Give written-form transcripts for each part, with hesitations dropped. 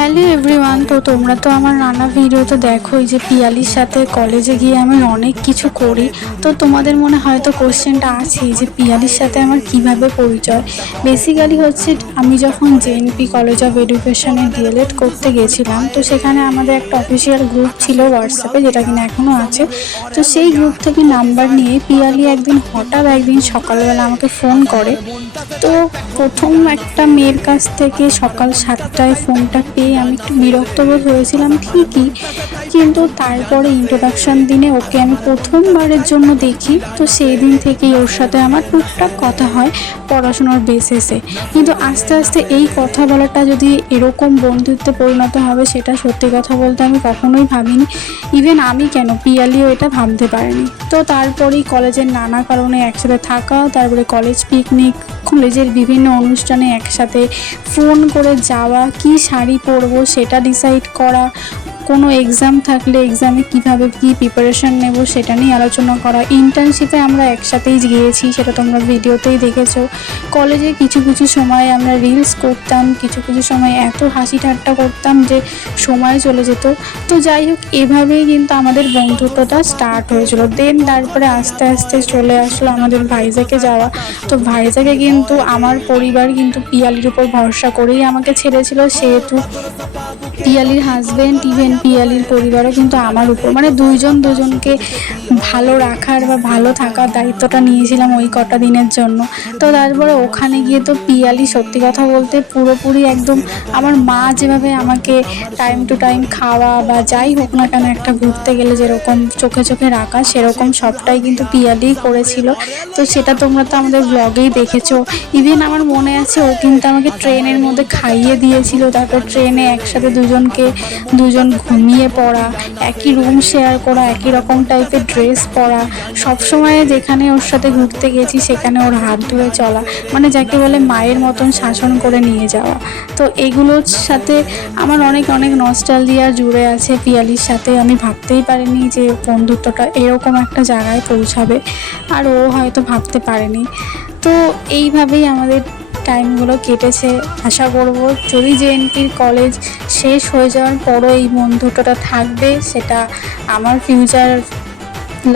Hello everyone. তো তোমরা তো আমার নানা ভিডিওতে দেখোই যে পিয়ালির সাথে কলেজে গিয়ে আমি অনেক কিছু করি। তো তোমাদের মনে হয়তো কোশ্চেনটা আছেই যে পিয়ালির সাথে আমার কিভাবে পরিচয়। বেসিক্যালি হচ্ছে আমি যখন জেএনপি কলেজ অফ এডুকেশনে ডিএলএড করতে গেছিলাম, তো সেখানে আমাদের একটা অফিসিয়াল গ্রুপ ছিল হোয়াটসঅ্যাপে, যেটা কিনা এখনও আছে। তো সেই গ্রুপ থেকে নাম্বার নিয়ে পিয়ালি হঠাৎ একদিন সকালবেলা আমাকে ফোন করে। তো প্রথম একটা মেয়ের কাছ থেকে সকাল 7টায় ফোনটা পেয়ে আমি একটু বিরক্ত বোধ হয়েছিলাম ঠিকই, কিন্তু তারপরে ইন্ট্রোডাকশন দিনে ওকে আমি প্রথমবারের জন্য দেখি। তো সেই দিন থেকেই ওর সাথে আমার টুকটাক কথা হয় পড়াশোনার বেসিসে। কিন্তু আস্তে আস্তে এই কথা বলাটা যদি এরকম বন্ধুত্বে পরিণত হবে, সেটা সত্যি কথা বলতে আমি কখনোই ভাবিনি। ইভেন আমি কেন, পিয়ালিও এটা ভাবতে পারেনি। তো তারপরেই কলেজের নানা কারণে একসাথে থাকা, তারপরে কলেজ পিকনিক, কলেজের বিভিন্ন অনুষ্ঠানে একসাথে ফোন করে যাওয়া, কি শাড়ি পরবো সেটা ডিসাইড করা, কোনো এক্সাম থাকলে এক্সামে কীভাবে কী প্রিপারেশান নেব সেটা নিয়ে আলোচনা করা। ইন্টার্নশিপে আমরা একসাথেই গিয়েছি, সেটা তোমরা ভিডিওতেই দেখেছো। কলেজে কিছু কিছু সময় আমরা রিলস করতাম, কিছু কিছু সময় এত হাসি ঠাট্টা করতাম যে সময় চলে যেত। তো যাই হোক, এভাবেই কিন্তু আমাদের বন্ধুত্বটা স্টার্ট হয়েছিল। দেন তারপরে আস্তে আস্তে চলে আসলো আমাদের ভাইজ্যাগে যাওয়া। তো ভাইজ্যাগে কিন্তু আমার পরিবার কিন্তু পিয়ালির উপর ভরসা করেই আমাকে ছেড়েছিল, সেহেতু পিয়ালির হাজব্যান্ড, ইভেন পিয়ালির পরিবারও কিন্তু আমার উপর, মানে দুইজন দুজনকে ভালো রাখার বা ভালো থাকার দায়িত্বটা নিয়েছিলাম ওই কটা দিনের জন্য। তো তারপরে ওখানে গিয়ে তো পিয়ালি সত্যি কথা বলতে পুরোপুরি একদম আমার মা যেভাবে আমাকে টাইম টু টাইম খাওয়া বা যাই হোক না কেন, একটা ঘুরতে গেলে যেরকম চোখে চোখে রাখা, সেরকম সবটাই কিন্তু পিয়ালিই করেছিল। তো সেটা তোমরা তো আমাদের ব্লগেই দেখেছো। ইভেন আমার মনে আছে ও কিন্তু আমাকে ট্রেনের মধ্যে খাইয়ে দিয়েছিল। তারপর ট্রেনে একসাথে দুজন ঘুমিয়ে পড়া, একই রুম শেয়ার করা, একই রকম টাইপের ড্রেস পরা, সবসময় যেখানে ওর সাথে ঘুরতে গেছি সেখানে ওর হাত ধরে চলা, মানে যাকে বলে মায়ের মতন শাসন করে নিয়ে যাওয়া। তো এগুলোর সাথে আমার অনেক অনেক নস্টালজিয়া জুড়ে আছে পিয়ালির সাথে। আমি ভাবতেই পারিনি যে বন্ধুত্বটা এরকম একটা জায়গায় পৌঁছাবে, আর ও হয়তো ভাবতে পারেনি। তো এইভাবেই আমাদের টাইমগুলো কেটেছে। আশা করব যদি জেএনপির কলেজ শেষ হয়ে যাওয়ার পরও এই বন্ধুত্বটা থাকবে, সেটা আমার ফিউচার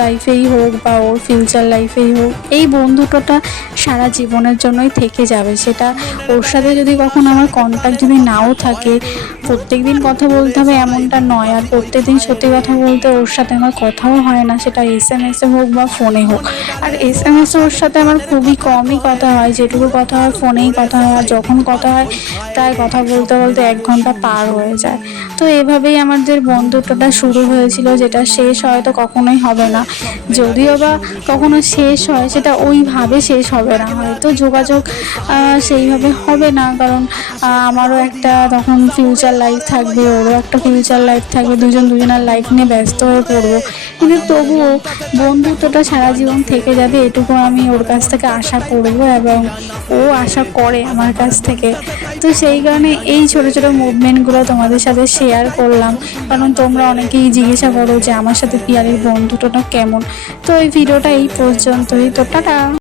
লাইফেই হোক বা ওর ফিউচার লাইফেই হোক, এই বন্ধুত্বটা সারা জীবনের জন্যই থেকে যাবে। সেটা ওর সাথে যদি কখনো আমার কন্ট্যাক্ট যদি নাও থাকে, প্রত্যেক দিন কথা বলতে হবে এমনটা নয়। আর প্রত্যেক দিন সত্যি কথা বলতে ওর সাথে আমার কথাও হয় না, সেটা SMS-এ হোক বা ফোনে হোক। আর SMS-এ ওর সাথে আমার খুবই কমই কথা হয়, যেটুকু কথা হয় ফোনেই কথা হয়। আর যখন কথা হয় প্রায় কথা বলতে বলতে 1 ঘন্টা পার হয়ে যায়। তো এভাবেই আমাদের বন্ধুত্বটা শুরু হয়েছিল, যেটা শেষ হয়তো কখনোই হবে না। যদিও বা কখনো শেষ হয়, সেটা ওইভাবে শেষ হবে না, হয়তো যোগাযোগ সেইভাবে হবে না, কারণ আমারও একটা তখন ফিউচার লাইফ থাকবে, ওরও একটা ফিউচার লাইফ থাকবে, দুজনের লাইফ নিয়ে ব্যস্ত হয়ে পড়বো। কিন্তু তবুও বন্ধুত্বটা সারা জীবন থেকে যাবে, এটুকু আমি ওর কাছ থেকে আশা করবো এবং ও আশা করে আমার কাছ থেকে। তো সেই কারণে এই ছোটো ছোটো মুভমেন্টগুলো তোমাদের সাথে শেয়ার করলাম, কারণ তোমরা অনেকেই জিজ্ঞাসা করো যে আমার সাথে পিয়ালির বন্ধুত্বটা কেমন। তো এই ভিডিওটা এই পর্যন্তই। তো টাটা।